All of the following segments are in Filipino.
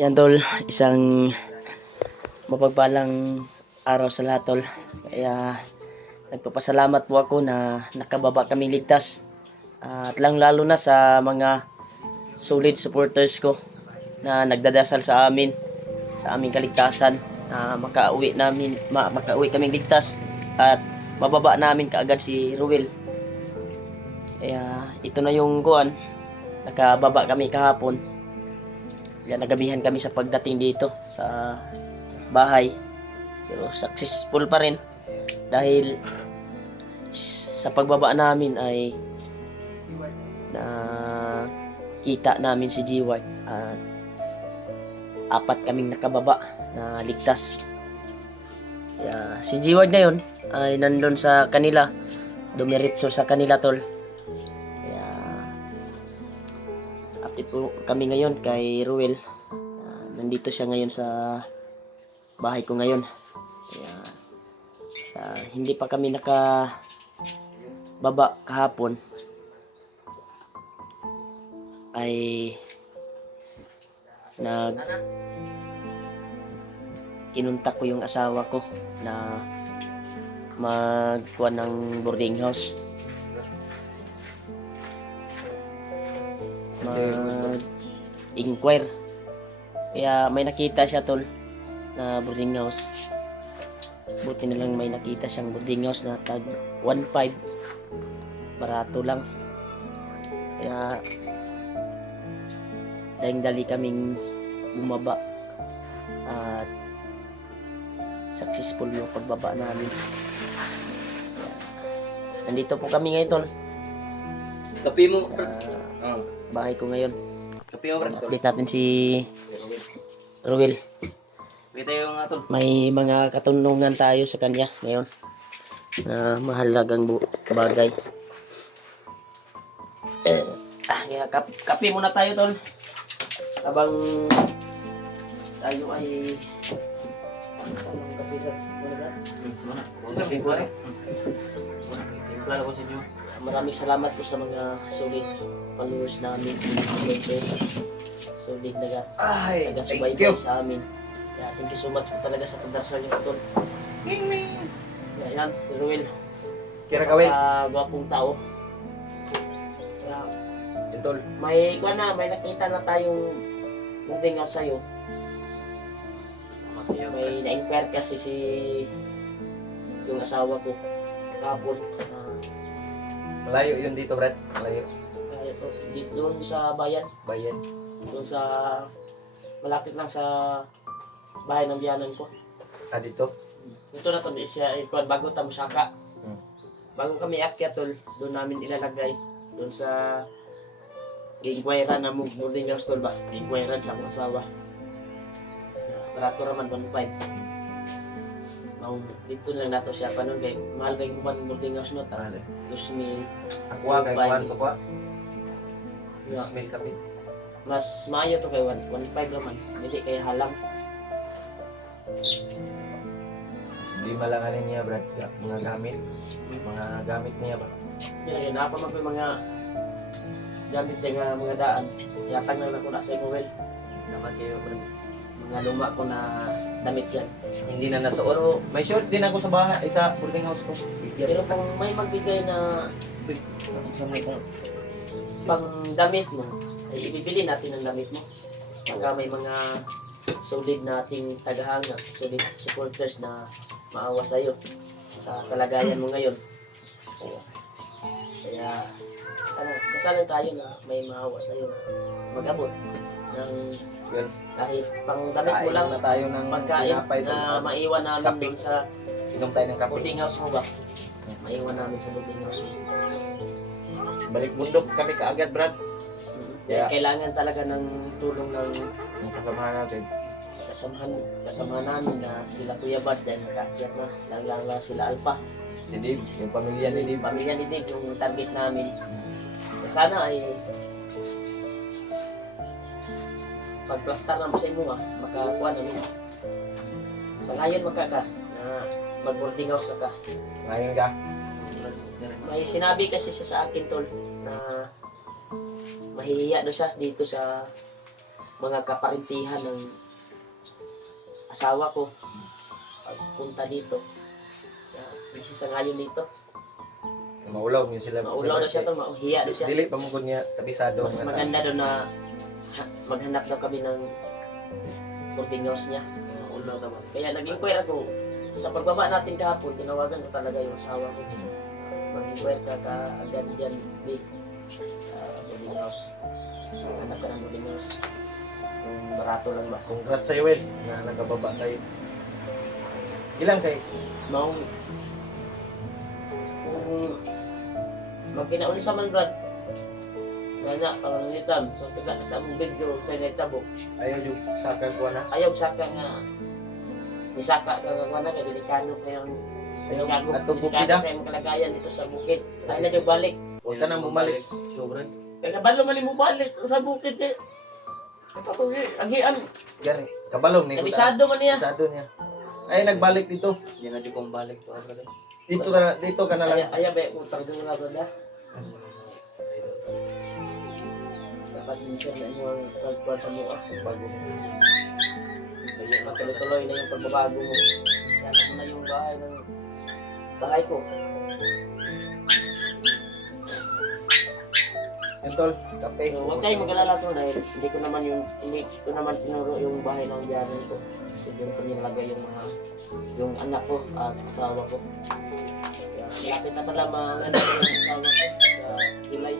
Yan tol, isang mapagpalang araw sa lahat tol. Kaya nagpapasalamat po ako na nakababa kaming ligtas. At lang lalo na sa mga solid supporters ko na nagdadasal sa amin, sa aming kaligtasan, na makauwi kaming ligtas at mababa namin kaagad si Ruel. Kaya ito na yung kuan, nakababa kami kahapon. Kaya nagabihan kami sa pagdating dito sa bahay. Pero successful pa rin dahil sa pagbaba namin ay na kita namin si G-Ward at apat kaming nakababa na ligtas. Kaya si G-Ward ngayon ay nandun sa kanila, dumiritso sa kanila tol. Kaya update po kami ngayon kay Ruel. Nandito siya ngayon sa bahay ko ngayon. Kaya hindi pa kami nakababa kahapon ay kinuntak ko yung asawa ko na magkuha ng boarding house, mag-inquire. Kaya may nakita siya tol na boarding house. Buti na lang may nakita siyang boarding house na tag 1.5, barato lang. Kaya dali kaming bumaba at successful yung pagbaba namin. Kaya, nandito po kami ngayon tol. Kape mo. Sa bahay ko ngayon. Kape mo, bro. Update natin si Ruel. Kita yung nga tol. May mga katanungan tayo sa kanya ngayon na mahalagang bagay. Kaya kape muna tayo tol. Habang tayo ay anong kape sa Muna. Sabi ko rin. Timpla ko sa inyo. Maraming salamat po sa mga solid followers namin, supporters, solid nagasubaybay sa amin. Kaya thank you so much po talaga sa pagdarasal niyo tol. Kaya yan, si Ruel. Kira kawin. Gwapong tao. Kaya Tol. may nakita na tayong moving out sa'yo. May na-inquire kasi yung asawa ko kapon. Malayo yun dito, Brad. Malayo. Dito doon sa bayan. Bayan. Doon sa malapit lang sa bahay ng biyanan ko. Dito? Dito na to siya bago ta Musaka. Bago kami akyat tol, doon namin ilalagay doon sa inquiran na boarding house tol ba? Inquiran sa mga asawa. Barato raman 1.5. Dito lang nato siya pa nun kay mahal kay kuman boarding house no ta. 2,000. Aqua, kay Juan ko pa. Yeah. Smell kape. Mas maayo to kay 1.5 naman. Hindi kaya halang. Hindi malanganin niya, Brad. Mga gamit. Mga gamit niya ba? Hindi na pa man mga gamit nga mga daan. Yatag na ako na sa mobile. Naman kayo mga luma ko na damit yan. Hindi na nasuot. Pero may short din ako sa bahay, sa boarding house ko. Pero kung may magbigay na pang damit mo, ay ibibili natin ang damit mo. Pagka may mga solid nating tagahanga, solid supporters na maawa sa'yo sa kalagayan mo ngayon. Kaya kasalan tayo na may maawa sa'yo na mag-abot ng kahit pang damit mo lang na tayo ng pagkain na maiwan namin kape. dun sa Inom tayo ng kape. boarding house mo ba? Maiwan namin sa boarding house mo. Balik bundok kami kaagad, Brad. Dahil kailangan talaga ng tulong ng Ang kasamahan natin. kasamahan namin na sila Kuya Bas dahil nakaakyat na lang sila Alpha. Si Dave, yung pamilya ni Dave. Pamilya ni Dave yung target namin. Sana ay pag-plaster na mo sa inyo makakuha na mo. So ngayon na mag-boarding house ka. Ngayon ka. May sinabi kasi siya sa akin tol na mahihiya daw siya dito sa mga kaparintihan ng asawa ko pagpunta dito. Busy sa ngayon dito. Maulaw niyo sila. Maulaw na siya to, mauhiya na siya. Dili pa mo gud niya kabisado. Mas maganda doon na maghanap daw kami ng boarding house niya. Maulaw naman. Kaya nag-inquire ako. Sa pagbaba natin kahapon, tinawagan ko talaga yung asawa ko. Mag-inquire ka agad dyan, big boarding house. Hanap ka ng boarding house. Kung barato lang ba. Congrats sa Will na nagababa tayo. Ilang kay? Kung magkinauli sa man, Brad. Kaya panganitan. So, tiga sa among video sa nagtabok. Ayaw yung sakag ko na. Ayaw saka nga. Nisaka ka nga na, delikado kayong Pida. kayong kalagayan dito sa bukid. Ay na yung balik. Huwag ka nang bumalik. Sobrang. Kaya kabalo mali mo balik sa bukid eh. Ito to eh. Agian. Yan eh. Kabalong ni. Kabisado man niya. Kabisado niya. Ay nagbalik dito. Yan na di kong balik to. Dito ka na lang. Ay ba utang doon nga brada. Dapat sincere na yung pagkuhan mo bago. Kaya matuloy-tuloy na yung pagbabago mo. Kaya mo na yung bahay ko. Yan tol. Kape. So, huwag kayong mag-alala to dahil hindi ko naman tinuro yung bahay ng diyan ko. Kasi doon ko nilagay yung anak ko at asawa ko. Kaya malapit na pala mga yung asawa ko sa July.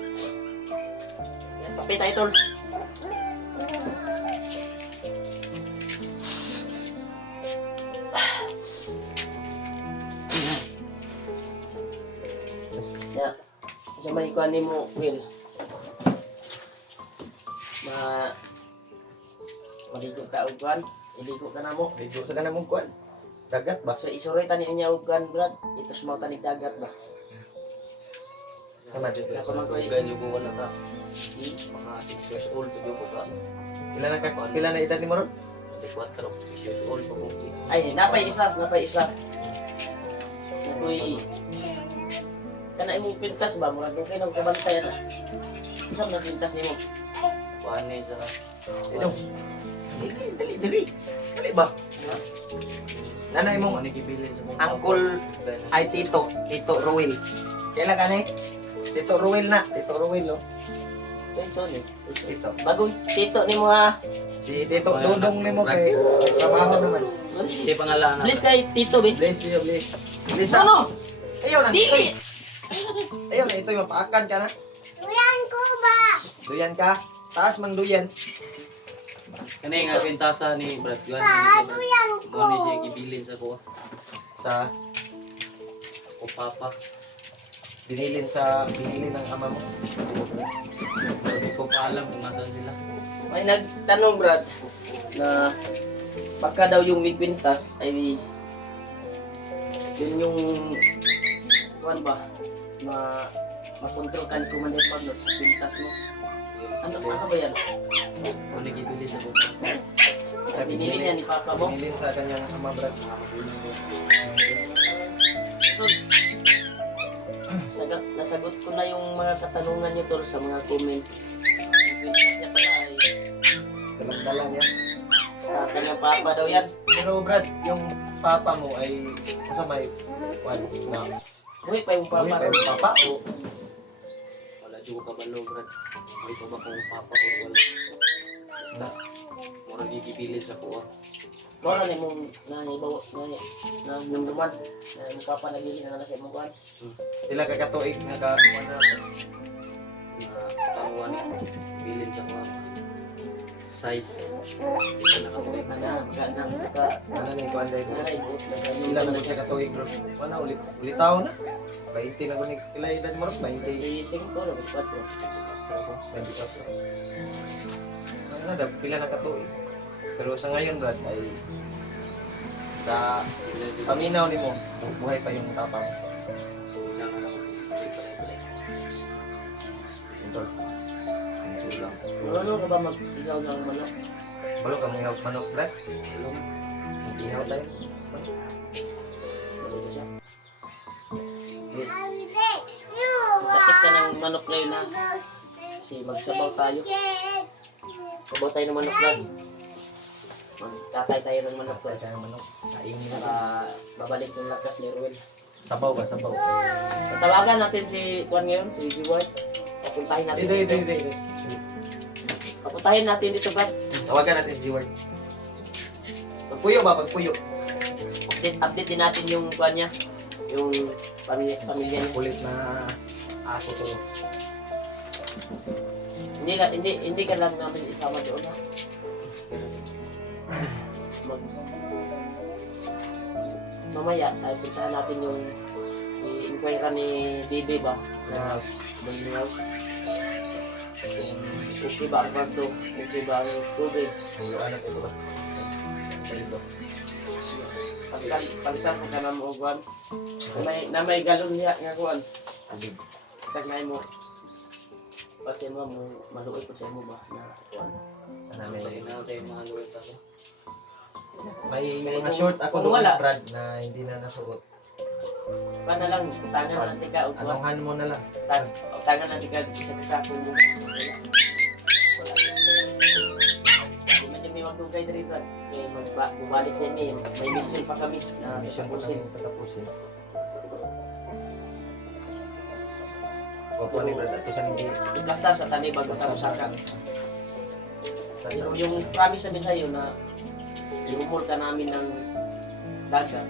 Kaya kape tayo tol. Ya, sa may ikuan mo, Will. Maligo ka og kuan, iligo ka na mo. Ligo sa kanang mong kuwan. Dagat ba? So isuroy tani niya og kuan, Brad. Ito sa mga tanig dagat ba. Kana dito. Ako man koy. Ganyo ko wala ka. Mga 6 years old to ko ka. Pila na edad ni mo ron? 4 years old pa ko. Ay, napay isa. Koy. Kana imong pintas ba? Murag okay nang kabantay na. Unsa man pintas nimo? Paano sa Ito. Dali. Dali ba? Nanay mong nagibilin sa mong Uncle ay Tito Ruel. Kailan ka ni? Tito Ruel na. Tito Ruel, no? Ito ni. Tito. Bagong tito nimo ha. Si Tito Dudong ni mo kay trabaho naman. Hindi pangalan na. Please kay tito be. Bless you, bless. Bless. Ano? Ayaw na. Dili. Ayaw na. Ito yung mapaakan ka na. Duyan ka. Taas mang duyan. Kani nga pintasa ni Brad Juan. Mo ni siya gibilin sa ko. Sa O papa. binilin ng ama mo. Hindi ko pa alam kung nasaan sila. May nagtanong, Brad, na pagka daw yung may kwintas ay yun yung kuwan ba makontrol ka ni Commander Magnus sa kwintas mo. Ano ba yan? Mo nagibilin sa ko. Binili niya ni Papa mo. Binilin sa kanyang ama, Brad. Nasagot ko na yung mga katanungan niyo tol sa mga comment. Yung kwintas niya pala ay Dalang-dala niya. sa kanyang Papa daw yan. Pero Brad, yung papa mo ay may one na Uy, pa yung Papa. yung papa o Wala di ko kabalo Brad. May pa ba kung papa o wala. Basta mo nagibilin sa ko. Mora ni mong nahibaw na numduman. Na yung Papa nagiging na sa imong kuwan. sila kakatuig nga ka ano, Na katawan bilin sa ko. Size. Hindi na nakatuloy. ano ni kuan dai ko. Ilan Ilan na siya katuig bro? Wala ulit taon na. 20 na ko ni kila edad mo ron 20. 25 na 24. 24. Ano na pila na katuig. Pero sa ngayon Brad ay sa paminaw nimo buhay pa yung tapa mo. Kailangan ako. Ito. Sulang. Ano ka ba mag-igaw ng manok? Balo ka mga manok Brad. Alam. Ihaw tayo. Ano ba siya? Sakit ka ng manok ngayon ha? Kasi magsabaw tayo. Sabaw tayo ng manok, Brad. Magkatay tayo ng manok, Brad. Kaya manok. Kainin na. Para babalik yung lakas ni Ruel. Sabaw ba? Sabaw. Tatawagan natin si Juan ngayon, si G-Boy. Papuntahin natin dito. Papuntahin natin dito, Brad. Tawagan natin si G-Word. Pagpuyo ba? Pagpuyo. Update din natin yung Juan niya. Yung pamilya niya. Kulit na aso to. Hindi ka lang namin isama doon, ha? Mamaya ay puntahan natin yung i-inquire ni Bibi ba na building house. Okay ba ang kwarto? Okay ba ang tubig? Ano ito ba? Palito. Palitan ko ka na mo, Juan. Na may galon niya nga, Juan. Agig. Tagnay mo. Kasi mo, maluoy ko sa mo ba na Juan. Lagi na tayo mga luwag kasi. May mga short ako Kung doon, wala. Brad, na hindi na nasuot. Paano lang, utangan natin ka, Juan. Anonghan mo na lang. Utangan natin ka, isa-isa kung wala. Hindi man yung may magdugay na rin, Brad. Bumalik din may mission pa kami na Mission ko tapusin. namin tatapusin. Opo ni Brad, ito sa hindi. Iplasta sa tani bago sa usaka. Pero yung promise namin sa'yo na iumol ka namin ng dagat,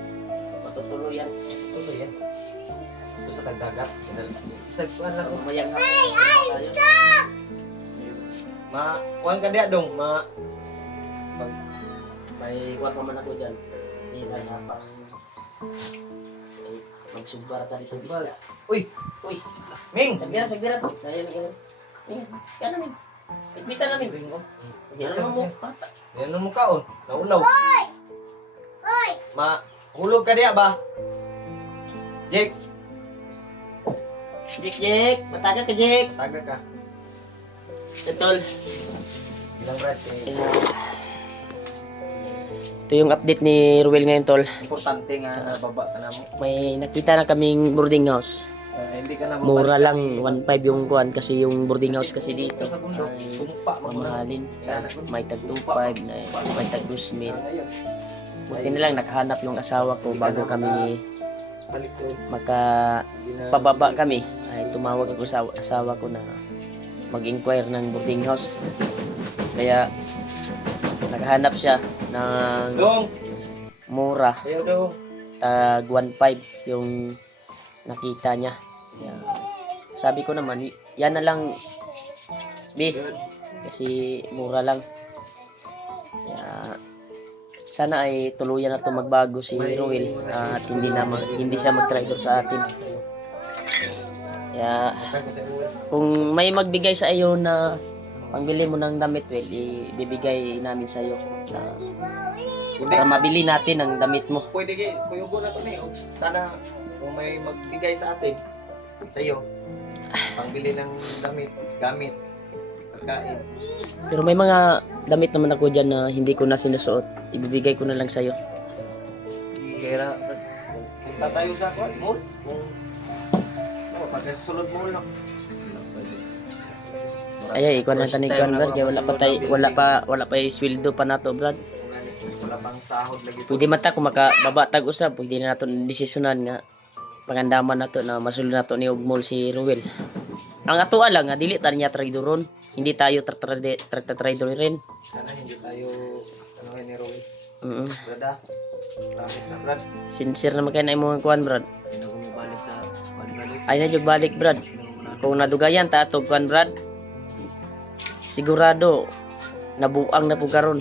matutuloy yan. Ito yan. Ito sa tagdagat. Sa kuwan lang. Mamayang hapon tayo. Kuwan ka diya dong. May kuwan pa man ako dyan. Hindi na pang magsubara ka dito bisla. Uy! Uy! Ming! Sagbira. Dahil na ganun. Yan namin. Itmita namin. Yan naman mo. Yan ang mukhaon. Naulaw. Hulog ka diya ba? Jake! Jek! Mataga ka, Jek! Taga ka. Tol. Bilang Brad. Ito yung update ni Ruel ngayon, Tol. Importante nga nababa ka na mo. May nakita na kaming boarding house. Hindi ka na Mura lang, 1.5 yung kuhan kasi yung boarding house kasi dito sa bundok. ay Sumpa. mamahalin. May tag 2.5, may tag 2,000. Buti na lang nakahanap yung asawa ko bago kami Balik doon. pababa kami. Ay tumawag ako sa asawa ko na mag-inquire ng boarding house. Kaya nakahanap siya ng Dong! mura, Ayaw dong. tag 1.5 yung nakita niya. Kaya, sabi ko naman, yan na lang, B, kasi mura lang. Kaya, sana ay tuluyan na to magbago si Ruel at hindi siya mag-traitor sa atin. Kaya, kung may magbigay sa iyo na pangbili mo ng damit, well, ibibigay namin sa iyo para mabili natin ang damit mo. Pwede kuyugo na to ni. Sana kung may magbigay sa atin sa iyo pangbili ng damit, gamit, pagkain. Pero may mga damit naman ako dyan na hindi ko na sinusuot. Ibibigay ko na lang sa'yo. Kaya punta tayo sa mall. Kung pagkasunod mall lang. Ay, ikaw lang tanig kan, Brad. Kaya wala pa sweldo pa nato, Brad. Wala pang sahod lagi. Pwede mata kung makababatag usab, pwede na nato desisyonan nga pagandaman nato na masulod nato ni Ugmol si Ruel. Ang ato lang nga dili ta niya traidoron. Hindi tayo traitor rin. Sana hindi tayo ni Roy. Mm-hmm. Promise na, Brad. Sincere naman kayo na imong kuan, Brad. Hindi na bumabalik sa balik. Ay na jud balik, Brad. Kung nadugayan ta atog kuan, Brad. Sigurado nabuang na po karon.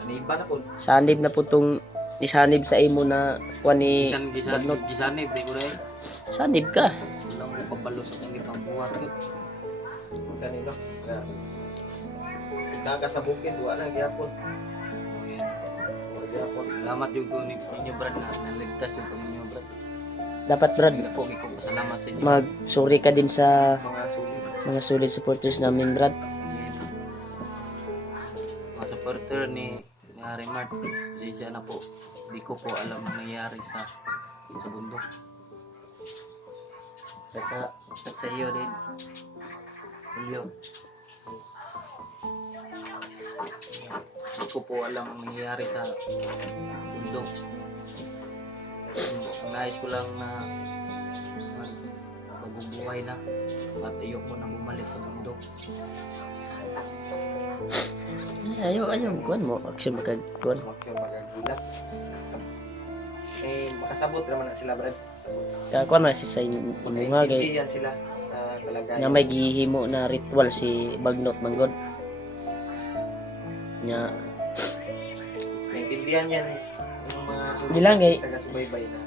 Saniba na po. Sanib na po tong isanib sa imo na kuan ni Badnot. Gisanib, di ko rin. Sanib ka. Wala ko kapalo sa kong ipambuhat. Kanino? Daga sa bukid, wala gyapon. Salamat yung ninyo, Brad, na naligtas yung ninyo, Brad. Dapat, Brad, Po, ko pasalamat sa inyo. mag-sorry ka din sa Mga sulit. mga solid supporters namin, Brad. Mga supporter ni Harry Mart, siya na po. Hindi ko po alam ang nangyayari sa bundok. At sa iyo din. Julio. Hindi ko po alam ang nangyayari sa mundo. Ang nais ko lang na magbubuhay na at ayoko na bumalik sa mundo. Ayaw, kuhan mo. Action magkagkuhan. Huwag yung magagilap. Makasabot naman na sila, Brad. Kaya kuhan na si sa inyo nga kay Maintindihan sila sa kalagayan. nga may gihimo na ritual si Bagnot Manggod. Nya Maintindihan yan yung mga Di lang, eh. taga-subaybay na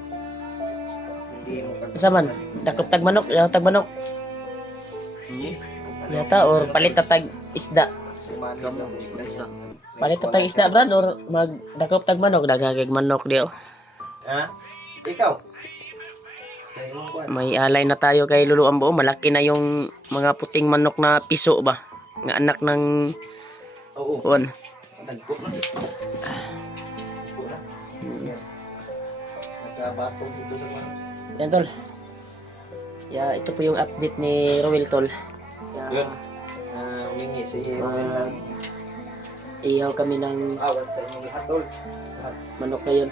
hindi mo Unsa man? Dakop tag manok, tag manok. Hindi. Yata or palit tag isda. sumali Kamu, lang sila isa. Palit tag isda brad or mag dakop tag manok, daghagag manok di oh. Ha? Ikaw? Sa imong kuwan. May alay na tayo kay Lulu Ambo. Malaki na yung mga puting manok na piso ba? Nga anak ng Oo. kuhan. Nagpo na. Nagpo na. Yan. Nagkabatong dito sa mga. Yan tol. Ito po yung update ni Roel tol. Yun. Humingi si Roel Ah. ng Ihaw kami ng awat sa inyong lahat, tol. Lahat. manok ngayon.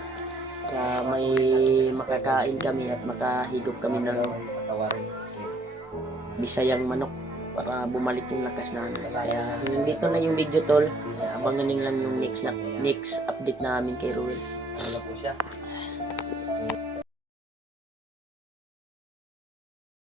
Para may makakain kami at makahigop kami ng Patawarin. Bisayang manok para bumalik yung lakas namin. Kaya hanggang dito na yung video tol. Kaya abangan nyo lang yung next update namin kay Roel. Ano na po siya?